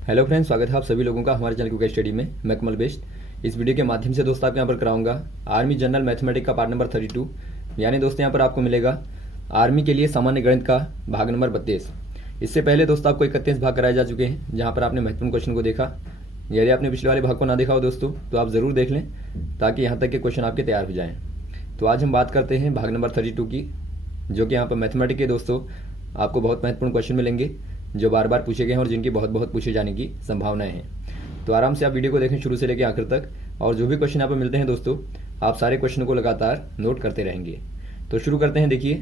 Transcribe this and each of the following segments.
Hello friends, स्वागत है आप सभी लोगों का हमारे चैनल क्विक स्टडी में। मैं कमल बेस्ट। इस वीडियो के माध्यम से दोस्तों आपके यहाँ पर कराऊंगा आर्मी जनरल मैथमेटिक्स का पार्ट नंबर 32। यानी दोस्तों यहाँ पर आपको मिलेगा आर्मी के लिए सामान्य गणित का भाग नंबर 32। इससे पहले दोस्तों आपको 31 भाग कराए जा चुके हैं, जहाँ पर आपने महत्वपूर्ण क्वेश्चन को देखा। यदि आपने पिछले वाले भाग को ना देखा हो दोस्तों तो आप ज़रूर देख लें, ताकि यहाँ तक के क्वेश्चन आपके तैयार हो जाएँ। तो आज हम बात करते हैं भाग नंबर 32 की, जो कि यहाँ पर मैथमेटिक्स के दोस्तों आपको बहुत महत्वपूर्ण क्वेश्चन मिलेंगे, जो बार बार पूछे गए हैं और जिनकी बहुत बहुत पूछे जाने की संभावनाएं हैं। तो आराम से आप वीडियो को देखें शुरू से लेकर आखिर तक, और जो भी क्वेश्चन यहाँ पर मिलते हैं दोस्तों आप सारे क्वेश्चन को लगातार नोट करते रहेंगे। तो शुरू करते हैं। देखिए,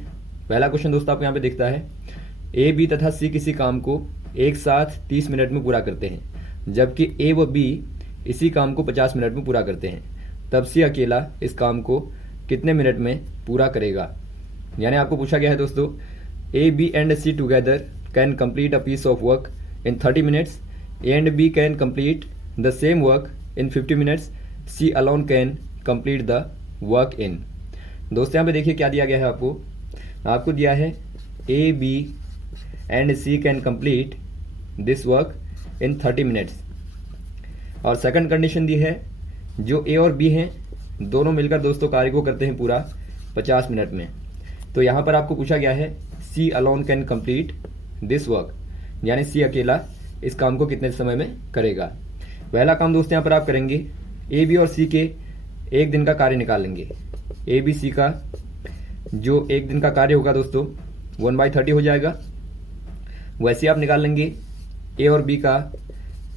पहला क्वेश्चन दोस्तों आपको यहाँ पे दिखता है, ए, बी तथा सी किसी काम को एक साथ 30 मिनट में पूरा करते हैं, जबकि ए व बी इसी काम को 50 मिनट में पूरा करते हैं। तब सी अकेला इस काम को कितने मिनट में पूरा करेगा। यानी आपको पूछा गया है दोस्तों, A, B and C together can complete a piece of work in 30 minutes. A and B can complete the same work in 50 minutes. C alone can complete the work in. दोस्तों यहाँ पे देखिए क्या दिया गया है आपको दिया है A, B and C can complete this work in 30 minutes. और सेकंड कंडीशन दी है, जो A और B हैं दोनों मिलकर दोस्तों कार्य को करते हैं पूरा 50 मिनट में। तो यहाँ पर आपको पूछा गया है C alone can complete this work, यानी सी अकेला इस काम को कितने समय में करेगा। पहला काम दोस्तों यहाँ पर आप करेंगे, ए, बी और सी के एक दिन का कार्य निकाल लेंगे। ए, बी, सी का जो एक दिन का कार्य होगा दोस्तों 1/30 हो जाएगा। वैसे आप निकाल लेंगे ए और बी का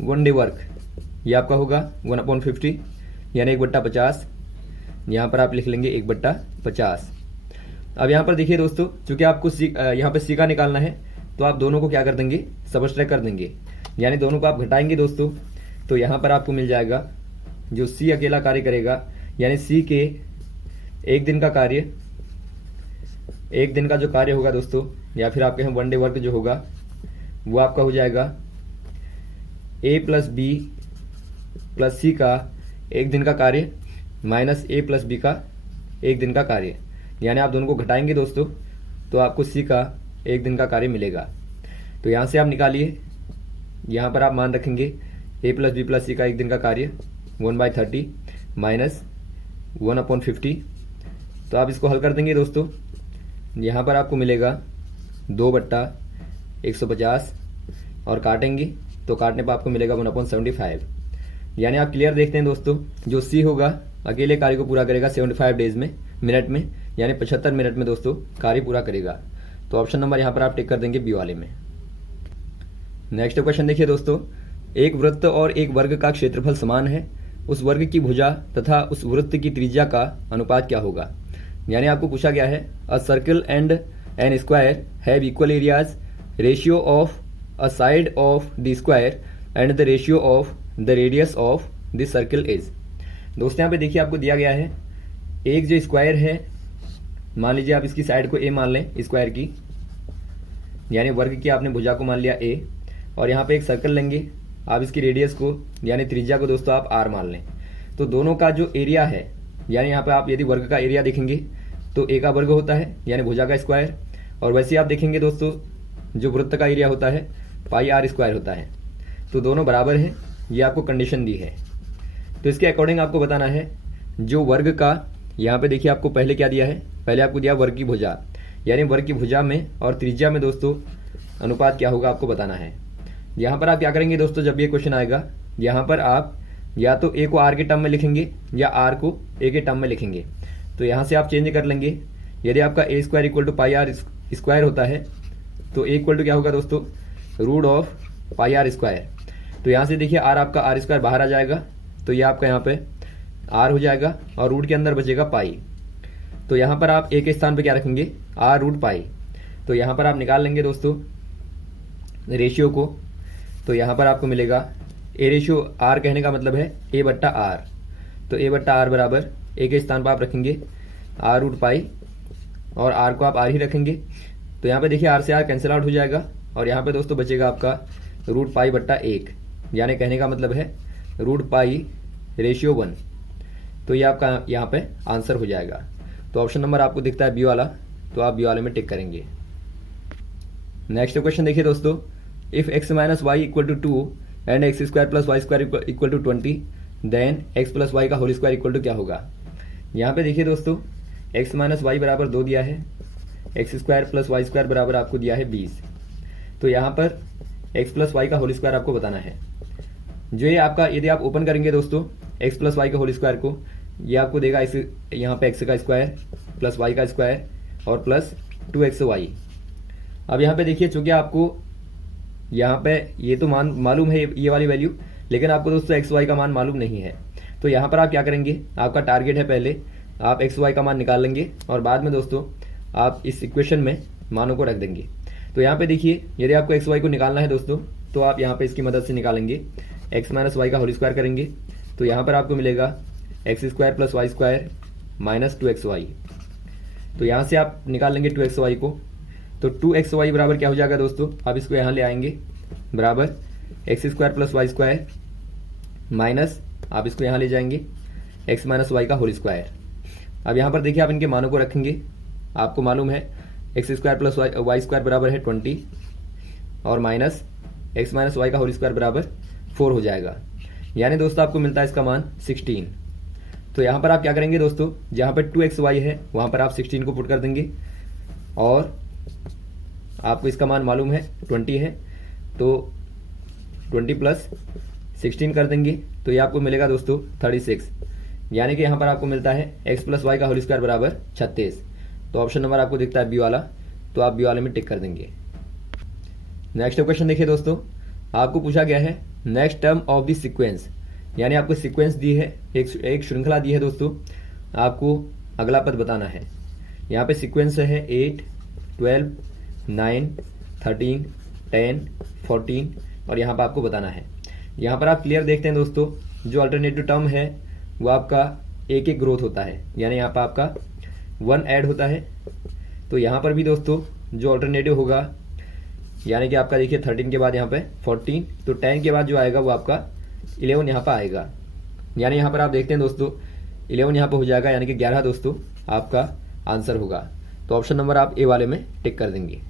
1 डे वर्क, ये आपका होगा 1/50, यानी 1/50। यहाँ पर आप लिख लेंगे 1/50। अब यहाँ पर देखिए दोस्तों, चूंकि आपको सी यहाँ पर सी का निकालना है, तो आप दोनों को क्या कर देंगे, सबट्रैक्ट कर देंगे, यानी दोनों को आप घटाएंगे दोस्तों। तो यहाँ पर आपको मिल जाएगा जो सी अकेला कार्य करेगा, यानी सी के एक दिन का कार्य, एक दिन का जो कार्य होगा दोस्तों, या फिर आपके यहाँ 1 डे वर्क जो होगा वो आपका हो जाएगा ए प्लस बी प्लस सी का एक दिन का कार्य माइनस ए प्लस बी का एक दिन का कार्य। यानी आप दोनों को घटाएंगे दोस्तों, तो आपको सी का एक दिन का कार्य मिलेगा। तो यहाँ से आप निकालिए, यहाँ पर आप मान रखेंगे ए प्लस बी प्लस सी का एक दिन का कार्य 1/30 माइनस 1/50। तो आप इसको हल कर देंगे दोस्तों, यहाँ पर आपको मिलेगा 2/150, और काटेंगे तो काटने पर आपको मिलेगा 1/75। यानी आप क्लियर देखते हैं दोस्तों, जो सी होगा अकेले कार्य को पूरा करेगा 75 डेज में, मिनट में, यानी 75 मिनट में दोस्तों कार्य पूरा करेगा। तो ऑप्शन नंबर यहाँ पर आप टिक कर देंगे बी वाले में। नेक्स्ट क्वेश्चन देखिए दोस्तों, एक वृत्त और एक वर्ग का क्षेत्रफल समान है, उस वर्ग की भुजा तथा उस वृत्त की त्रिज्या का अनुपात क्या होगा। यानी आपको पूछा गया है, a circle and an square have equal areas, ratio of a side of the square and the ratio of the radius of the circle is. दोस्तों यहाँ पे देखिए आपको दिया गया है, एक जो स्क्वायर है, मान लीजिए आप इसकी साइड को ए मान लें स्क्वायर की, यानी वर्ग की आपने भुजा को मान लिया ए, और यहाँ पे एक सर्कल लेंगे, आप इसकी रेडियस को यानी त्रिज्या को दोस्तों आप आर मान लें। तो दोनों का जो एरिया है, यानी यहाँ पे आप यदि वर्ग का एरिया देखेंगे तो ए का वर्ग होता है, यानी भुजा का स्क्वायर, और वैसे आप देखेंगे दोस्तों जो वृत्त का एरिया होता है पाई आर स्क्वायर होता है। तो दोनों बराबर हैं, ये आपको कंडीशन दी है। तो इसके अकॉर्डिंग आपको बताना है जो वर्ग का, यहाँ पे देखिए आपको पहले क्या दिया है, पहले आपको दिया वर्ग की भुजा, यानी वर्ग की भुजा में और त्रिज्या में दोस्तों अनुपात क्या होगा आपको बताना है। यहाँ पर आप क्या करेंगे दोस्तों, जब ये क्वेश्चन आएगा यहाँ पर आप या तो ए को आर के टर्म में लिखेंगे या आर को ए के टर्म में लिखेंगे। तो यहाँ से आप चेंज कर लेंगे, यदि आपका A square equal to pi R square होता है तो ए इक्वल टू क्या होगा दोस्तों, root of pi R square. तो यहाँ से देखिए आर आपका आर स्क्वायर बाहर आ जाएगा, तो ये आपका यहाँ पे आर हो जाएगा, और रूट के अंदर बचेगा पाई। तो यहाँ पर आप ए के स्थान पे क्या रखेंगे, आर रूट पाई। तो यहाँ पर आप निकाल लेंगे दोस्तों रेशियो को, तो यहाँ पर आपको मिलेगा ए रेशियो आर, कहने का मतलब है ए बट्टा आर। तो ए बट्टा आर बराबर ए के स्थान पर आप रखेंगे आर रूट पाई, और आर को आप आर ही रखेंगे। तो यहाँ पे देखिए आर से आर कैंसिल आउट हो जाएगा, और यहाँ पे दोस्तों बचेगा आपका रूट पाई बट्टा 1, यानी कहने का मतलब है रूट पाई रेशियो 1। तो ये आपका यहाँ पे आंसर हो जाएगा। तो ऑप्शन नंबर आपको दिखता है बी वाला, तो आप बी वाले में टिक करेंगे। नेक्स्ट क्वेश्चन देखिए दोस्तों, if x minus y equal to 2 and x square plus y square equal to 20, then x plus y का होल स्क्वायर इक्वल टू क्या होगा। यहाँ पे देखिए दोस्तों, एक्स माइनस वाई बराबर 2 दिया है, x square plus y square बराबर आपको दिया है 20। तो यहाँ पर एक्स प्लस वाई का होल स्क्वायर आपको बताना है। जो ये आपका, यदि आप ओपन करेंगे दोस्तों एक्स प्लस वाई का होल स्क्वायर को, ये आपको देगा यहाँ पे एक्स का स्क्वायर प्लस वाई का स्क्वायर और प्लस 2xy। अब यहाँ पे देखिए, चूंकि आपको यहाँ पे ये तो मान मालूम है ये वाली वैल्यू, लेकिन आपको दोस्तों एक्स वाई का मान मालूम नहीं है। तो यहाँ पर आप क्या करेंगे, आपका टारगेट है पहले आप एक्स वाई का मान निकाल लेंगे और बाद में दोस्तों आप इस इक्वेशन में मानों को रख देंगे। तो यहाँ पे देखिए, यदि आपको एक्स वाई को निकालना है दोस्तों, तो आप यहाँ पे इसकी मदद से निकालेंगे, एक्स माइनस वाई का होल स्क्वायर करेंगे। तो यहाँ पर आपको मिलेगा x square plus y square minus 2xy। तो यहाँ से आप निकाल लेंगे 2xy को। तो 2xy बराबर क्या हो जाएगा दोस्तों, आप इसको यहाँ ले आएंगे, बराबर x square plus y square minus, आप इसको यहाँ ले जाएंगे, एक्स माइनस वाई का होल स्क्वायर। अब यहाँ पर देखिए, आप इनके मानों को रखेंगे। आपको मालूम है x square plus y square बराबर है 20 और माइनस एक्स माइनस वाई का होल स्क्वायर बराबर 4 हो जाएगा। यानी दोस्तों आपको मिलता है इसका मान 16। तो यहाँ पर आप क्या करेंगे दोस्तों, जहाँ पर 2xy है वहाँ पर आप 16 को पुट कर देंगे और आपको इसका मान मालूम है 20 है, तो 20 प्लस 16 कर देंगे। तो ये आपको मिलेगा दोस्तों 36। यानी कि यहाँ पर आपको मिलता है एक्स प्लस वाई का होल स्क्वायर बराबर 36। तो ऑप्शन नंबर आपको दिखता है बी वाला, तो आप बी वाले में टिक कर देंगे। नेक्स्ट क्वेश्चन देखिए दोस्तों, आपको पूछा गया है next term of the sequence, यानी आपको सीक्वेंस दी है, एक श्रृंखला दी है दोस्तों, आपको अगला पद बताना है। यहाँ पे सीक्वेंस है 8, 12, 9, 13, 10, 14 और यहाँ पर आपको बताना है। यहाँ पर आप क्लियर देखते हैं दोस्तों, जो अल्टरनेटिव टर्म है वो आपका एक एक ग्रोथ होता है, यानी यहाँ पर आपका 1 ऐड होता है। तो यहाँ पर भी दोस्तों जो अल्टरनेटिव होगा, यानी कि आपका देखिए 13 के बाद यहाँ पे 14, तो 10 के बाद जो आएगा वो आपका 11 यहाँ पर आएगा। यानी यहाँ पर आप देखते हैं दोस्तों 11 यहाँ पर हो जाएगा, यानी कि 11 दोस्तों आपका आंसर होगा। तो ऑप्शन नंबर आप ए वाले में टिक कर देंगे।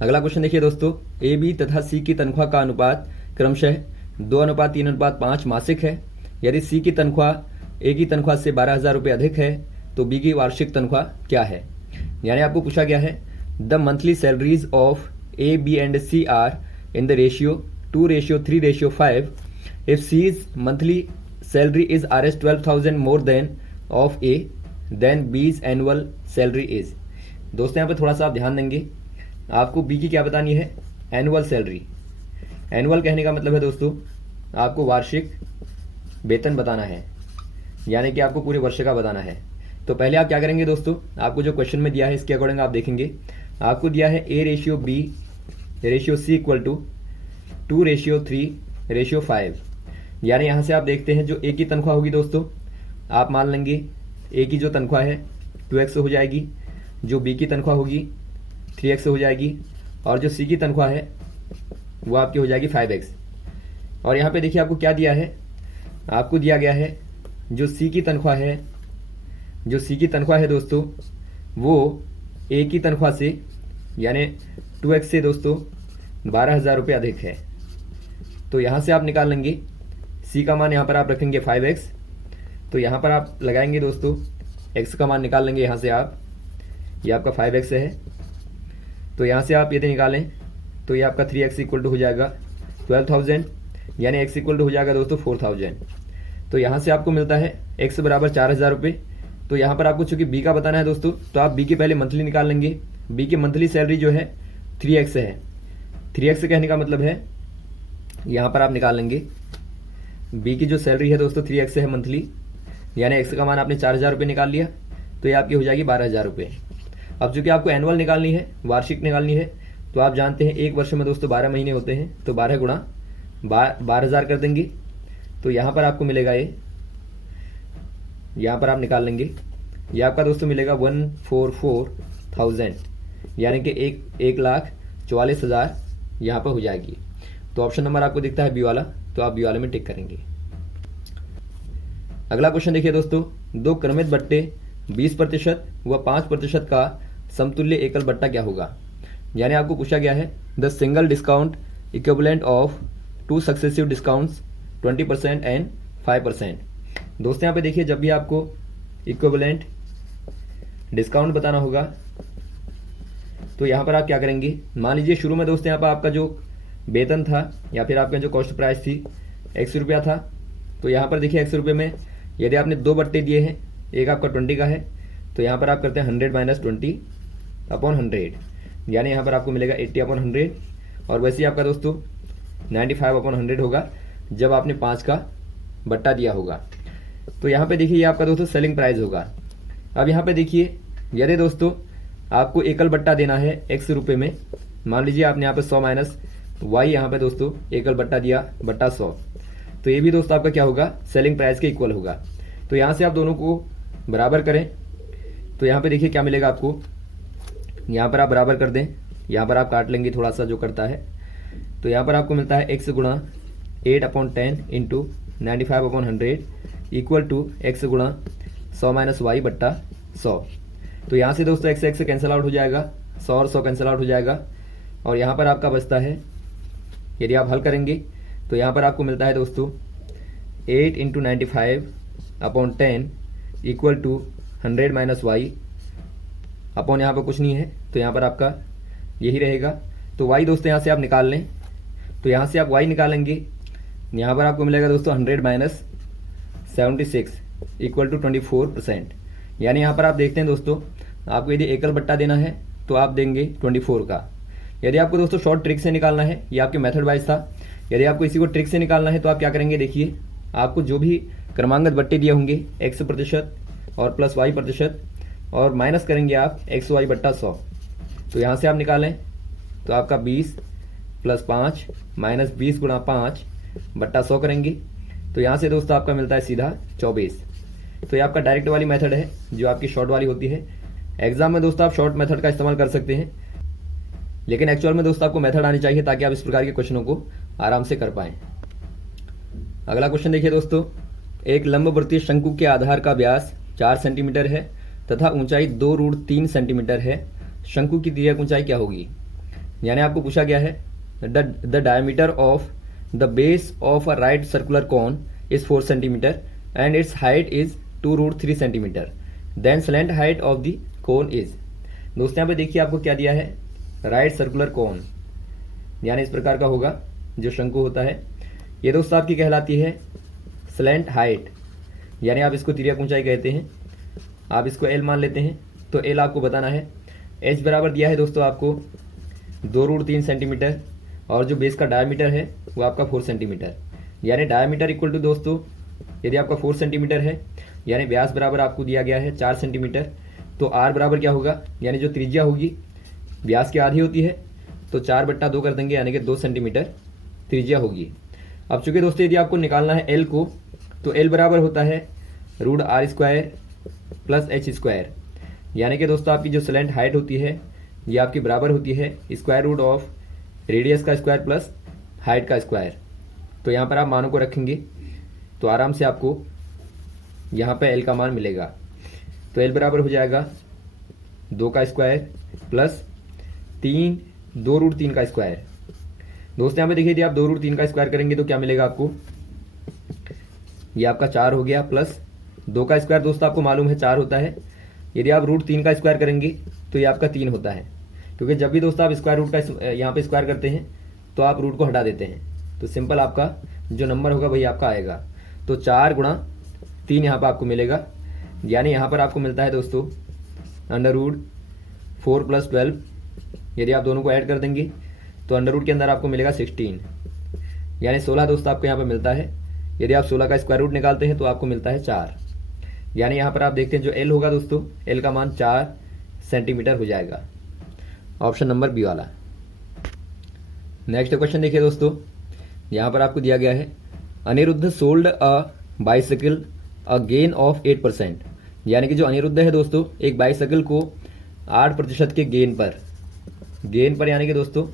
अगला क्वेश्चन देखिए दोस्तों, ए बी तथा सी की तनख्वाह का अनुपात क्रमशः 2:3:5 मासिक है। यदि सी की तनख्वाह ए की तनख्वाह से 12,000 रुपये अधिक है तो बी की वार्षिक तनख्वाह क्या है। यानी आपको पूछा गया है the monthly salaries of A B and C are in the ratio 2:3:5 if C's monthly salary is Rs 12,000 more than of A then B's annual salary is. दोस्तों यहाँ पे थोड़ा सा आप ध्यान देंगे, आपको बी की क्या बतानी है, एनुअल सैलरी। एनुअल कहने का मतलब है दोस्तों आपको वार्षिक वेतन बताना है, यानी कि आपको पूरे वर्ष का बताना है। तो पहले आप क्या करेंगे दोस्तों, आपको जो क्वेश्चन में दिया है इसके अकॉर्डिंग आप देखेंगे। आपको दिया है A/B/C इक्वल टू 2:3:5। यानी यहाँ से आप देखते हैं जो ए की तनख्वाह होगी दोस्तों, आप मान लेंगे ए की जो तनख्वाह है 2x हो जाएगी, जो बी की तनख्वाह होगी 3x हो जाएगी और जो सी की तनख्वाह है वो आपकी हो जाएगी 5x। और यहाँ पे देखिए आपको क्या दिया है, आपको दिया गया है जो सी की तनख्वाह है दोस्तों वो ए की तनख्वाह से यानी 2x से दोस्तों 12,000 रुपये अधिक है। तो यहाँ से आप निकाल लेंगे सी का मान, यहाँ पर आप रखेंगे 5x। तो यहाँ पर आप लगाएंगे दोस्तों x का मान निकाल लेंगे यहाँ से आप, ये आपका 5x है। तो यहाँ से आप यदि निकालें तो ये आपका 3x इक्वल टू हो जाएगा 12,000, यानी x इक्वल टू हो जाएगा दोस्तों 4,000। तो यहाँ से आपको मिलता है x बराबर 4,000 रुपये। तो यहाँ पर आपको चूंकि b का बताना है दोस्तों, तो आप b की पहले मंथली निकाल लेंगे। b की मंथली सैलरी जो है 3x है। 3x कहने का मतलब है यहाँ पर आप निकाल लेंगे b की जो सैलरी है दोस्तों 3x है मंथली, यानी x का मान आपने 4,000 रुपये निकाल लिया, तो ये आपकी हो जाएगी 12,000 रुपये। अब चूंकि आपको एनुअल निकालनी है, वार्षिक निकालनी है, तो आप जानते हैं एक वर्ष में दोस्तों 12 महीने होते हैं, तो 12 गुणा 12,000 कर देंगे। तो यहाँ पर आपको मिलेगा ये, यहाँ पर आप निकाल लेंगे, ये आपका दोस्तों मिलेगा 144,000, यानी कि 1,44,000 यहाँ पर हो जाएगी। तो ऑप्शन नंबर आपको दिखता है बी वाला, तो आप बी वाले में टिक करेंगे। अगला क्वेश्चन देखिए दोस्तों, दो क्रमित बट्टे 20% व 5% का समतुल्य एकल बट्टा क्या होगा। यानी आपको पूछा गया है the single discount equivalent of 2 successive discounts 20% and 5%। दोस्तों यहाँ पे देखिए, जब भी आपको इक्विवेलेंट डिस्काउंट बताना होगा तो यहाँ पर आप क्या करेंगे, मान लीजिए शुरू में दोस्तों यहाँ पर आपका जो वेतन था या फिर आपका जो कॉस्ट प्राइस थी ₹100 था, तो यहाँ पर देखिए ₹100 में यदि आपने 2 बट्टे दिए हैं, एक आपका 20 का है, तो यहाँ पर आप करते हैं 100 - 20/100, यानी यहाँ पर आपको मिलेगा 80/100। और वैसे ही आपका दोस्तों 95/100 होगा जब आपने 5 का बट्टा दिया होगा। तो यहाँ पे देखिए ये आपका दोस्तों सेलिंग प्राइस होगा। अब यहाँ पे देखिए, यदि दोस्तों आपको एकल बट्टा देना है ₹100 में, मान लीजिए आपने यहाँ पे 100 माइनस वाई यहाँ पे दोस्तों एकल बट्टा दिया बट्टा 100, तो ये भी दोस्तों आपका क्या होगा, सेलिंग प्राइस के इक्वल होगा। तो यहाँ से आप दोनों को बराबर करें तो यहाँ पे देखिए क्या मिलेगा आपको, यहाँ पर आप बराबर कर दें, यहाँ पर आप काट लेंगे थोड़ा सा जो करता है, तो यहाँ पर आपको मिलता है x गुणा 8/10 इंटू 95/100 इक्वल टू x गुणा 100 माइनस वाई बट्टा 100। तो यहाँ से दोस्तों x कैंसिल आउट हो जाएगा, 100 और 100 कैंसिल आउट हो जाएगा, और यहाँ पर आपका बचता है, यदि आप हल करेंगे तो यहाँ पर आपको मिलता है दोस्तों 8 into 95/10 equal to 100 minus y upon यहाँ पर कुछ नहीं है, तो यहाँ पर आपका यही रहेगा। तो y दोस्तों यहाँ से आप निकाल लें, तो यहाँ से आप y निकालेंगे, यहाँ पर आपको मिलेगा दोस्तों 100 माइनस 76 इक्वल टू 24%। यानी यहाँ पर आप देखते हैं दोस्तों, आपको यदि एकल बट्टा देना है तो आप देंगे 24 का। यदि आपको दोस्तों शॉर्ट ट्रिक से निकालना है, ये आपके मेथड वाइज था, यदि आपको इसी को ट्रिक से निकालना है तो आप क्या करेंगे, देखिए आपको जो भी क्रमांगत बट्टे दिए होंगे x% और प्लस y% और माइनस करेंगे आप xy बट्टा 100। तो यहाँ से आप निकालें तो आपका 20 + 5 माइनस 20 गुणा 5 बट्टा 100 करेंगे, तो यहाँ से दोस्तों आपका मिलता है सीधा 24। तो ये आपका डायरेक्ट वाली मेथड है जो आपकी शॉर्ट वाली होती है। एग्जाम में दोस्तों आप शॉर्ट मेथड का इस्तेमाल कर सकते हैं, लेकिन एक्चुअल में दोस्तों आपको मेथड आनी चाहिए ताकि आप इस प्रकार के क्वेश्चनों को आराम से कर पाएं। अगला क्वेश्चन देखिए दोस्तों, एक लंबवर्तीय शंकु के आधार का व्यास 4 सेंटीमीटर है तथा ऊंचाई 2√3 सेंटीमीटर है, शंकु की तिर्यक ऊंचाई क्या होगी। यानी आपको पूछा गया है the diameter of the base of a right circular cone is 4 centimetre and its height is 2√3 centimetre, then slant height of the cone is. दोस्तों यहाँ पे देखिए आपको क्या दिया है, राइट सर्कुलर कोन, यानी इस प्रकार का होगा जो शंकु होता है। ये दोस्तों आपकी कहलाती है स्लैंट हाइट, यानी आप इसको तिर्यक ऊंचाई कहते हैं। आप इसको L मान लेते हैं, तो L आपको बताना है। H बराबर दिया है दोस्तों आपको 2√3 सेंटीमीटर, और जो बेस का डायमीटर है वो आपका 4 सेंटीमीटर, यानी डायमीटर इक्वल टू दोस्तों यदि आपका 4 सेंटीमीटर है, यानी व्यास बराबर आपको दिया गया है 4 सेंटीमीटर, तो R बराबर क्या होगा, यानी जो त्रिज्या होगी व्यास की आधी होती है, तो 4/2 कर देंगे, यानी कि 2 सेंटीमीटर त्रिज्या होगी। अब चूंकि दोस्तों यदि आपको निकालना है L को, तो L बराबर होता है √R² + H², यानी कि दोस्तों आपकी जो स्लैंट हाइट होती है ये आपकी बराबर होती है √√ रेडियस का स्क्वायर प्लस हाइट का स्क्वायर। तो यहाँ पर आप मानों को रखेंगे तो आराम से आपको यहाँ पे L का मान मिलेगा। तो L बराबर हो जाएगा 2 का स्क्वायर प्लस 2√3 का स्क्वायर। दोस्तों यहाँ पे देखिए, यदि आप 2√3 का स्क्वायर करेंगे तो क्या मिलेगा आपको, ये आपका 4 हो गया, प्लस 2 का स्क्वायर दोस्तों आपको मालूम है 4 होता है। यदि आप √3 का स्क्वायर करेंगे तो ये आपका 3 होता है, क्योंकि जब भी दोस्तों आप स्क्वायर रूट का यहाँ पे स्क्वायर करते हैं तो आप रूट को हटा देते हैं, तो सिंपल आपका जो नंबर होगा वही आपका आएगा। तो 4 गुणा 3 यहाँ पर आपको मिलेगा, यानी यहाँ पर आपको मिलता है दोस्तों √4 + 12। यदि आप दोनों को ऐड कर देंगे तो अंडर रूट के अंदर आपको मिलेगा 16, यानी 16 दोस्तों आपको यहाँ पर मिलता है। यदि आप 16 का स्क्वायर रूट निकालते हैं तो आपको मिलता है 4, यानी यहाँ पर आप देखते हैं जो L होगा दोस्तों, L का मान 4 सेंटीमीटर हो जाएगा। ऑप्शन नंबर बी वाला। नेक्स्ट क्वेश्चन देखिए दोस्तों, यहाँ पर आपको दिया गया है Anirudh sold a bicycle a gain of 8%, यानी कि जो अनिरुद्ध है दोस्तों एक बाइसिकल को 8% के गेन पर यानी कि दोस्तों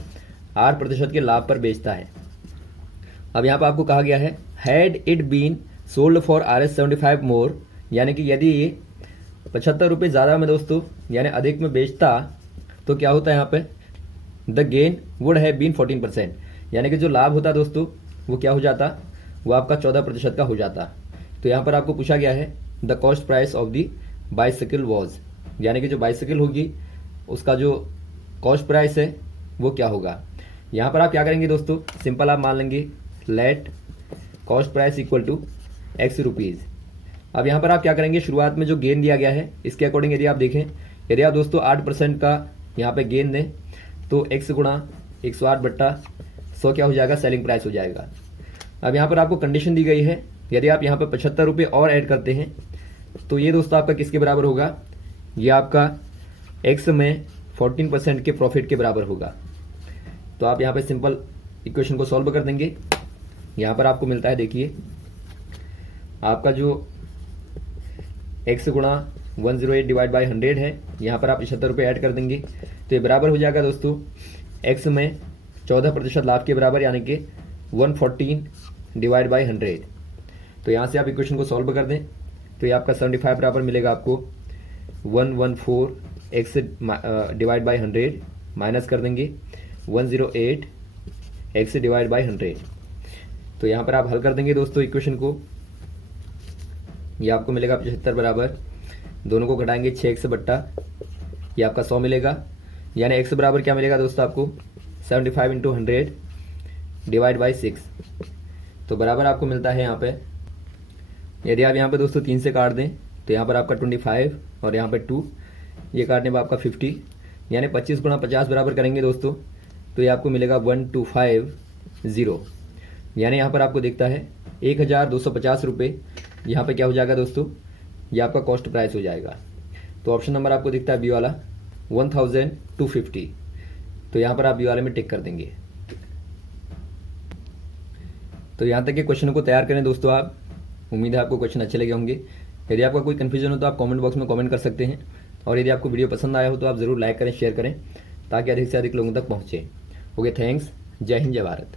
8% के लाभ पर बेचता है। अब यहाँ पर आपको कहा गया है had it been sold for Rs75 more, यानी कि यदि ये 75 रुपये ज़्यादा में दोस्तों यानी अधिक में बेचता तो क्या होता है यहाँ पे, the gain would have been 14%, यानी कि जो लाभ होता दोस्तों वो क्या हो जाता, वो आपका 14% का हो जाता। तो यहाँ पर आपको पूछा गया है the cost price of the bicycle was, यानी कि जो बाइसिकल होगी उसका जो कॉस्ट प्राइस है वो क्या होगा। यहाँ पर आप क्या करेंगे दोस्तों, सिंपल आप मान लेंगे let cost price equal to x rupees. अब यहाँ पर आप क्या करेंगे, शुरुआत में जो गेन दिया गया है इसके अकॉर्डिंग यदि आप देखें, यदि आप दोस्तों 8% का यहाँ पे गेन दें तो x गुणा 108/100 क्या हो जाएगा, सेलिंग प्राइस हो जाएगा। अब यहाँ पर आपको कंडीशन दी गई है, यदि आप यहाँ पर 75 रुपये और ऐड करते हैं तो ये दोस्तों आपका किसके बराबर होगा, ये आपका x में 14% के प्रॉफिट के बराबर होगा। तो आप यहाँ पे सिंपल इक्वेशन को सॉल्व कर देंगे। यहाँ पर आपको मिलता है, देखिए आपका जो x गुणा 108 डिवाइड बाई 100 है, यहाँ पर आप 75 रुपये ऐड कर देंगे तो ये बराबर हो जाएगा दोस्तों x में 14% लाभ के बराबर, यानी कि 114 डिवाइड बाई 100। तो यहाँ से आप इक्वेशन को सॉल्व कर दें तो ये आपका 75 बराबर मिलेगा आपको 114 x डिवाइड बाई 100 माइनस कर देंगे 108 x डिवाइड बाई 100। तो यहाँ पर आप हल कर देंगे दोस्तों इक्वेशन को, ये आपको मिलेगा 75 बराबर, दोनों को घटाएंगे 6x बट्टा ये आपका 100 मिलेगा, यानी x बराबर क्या मिलेगा दोस्तों आपको 75 इंटू 100 डिवाइड बाई 6। तो बराबर आपको मिलता है यहाँ पे, यदि आप यहाँ पे दोस्तों 3 से काट दें तो यहाँ पर आपका 25 और यहाँ पे 2, ये काटने पर आपका 50, यानी 25 गुणा 50 बराबर करेंगे दोस्तों तो ये आपको मिलेगा 1250, यानी यहाँ पर आपको दिखता है 1250 रुपये यहाँ पे क्या हो जाएगा दोस्तों, ये आपका कॉस्ट प्राइस हो जाएगा। तो ऑप्शन नंबर आपको दिखता है बी वाला 1250। तो यहाँ पर आप बी वाले में टिक कर देंगे। तो यहाँ तक के क्वेश्चन को तैयार करें दोस्तों आप, उम्मीद है आपको क्वेश्चन अच्छे लगे होंगे। यदि आपका कोई कन्फ्यूजन हो तो आप कमेंट बॉक्स में कमेंट कर सकते हैं, और यदि आपको वीडियो पसंद आया हो तो आप ज़रूर लाइक करें, शेयर करें ताकि अधिक से अधिक लोगों तक पहुँचे। ओके, थैंक्स, जय हिंद, जय भारत।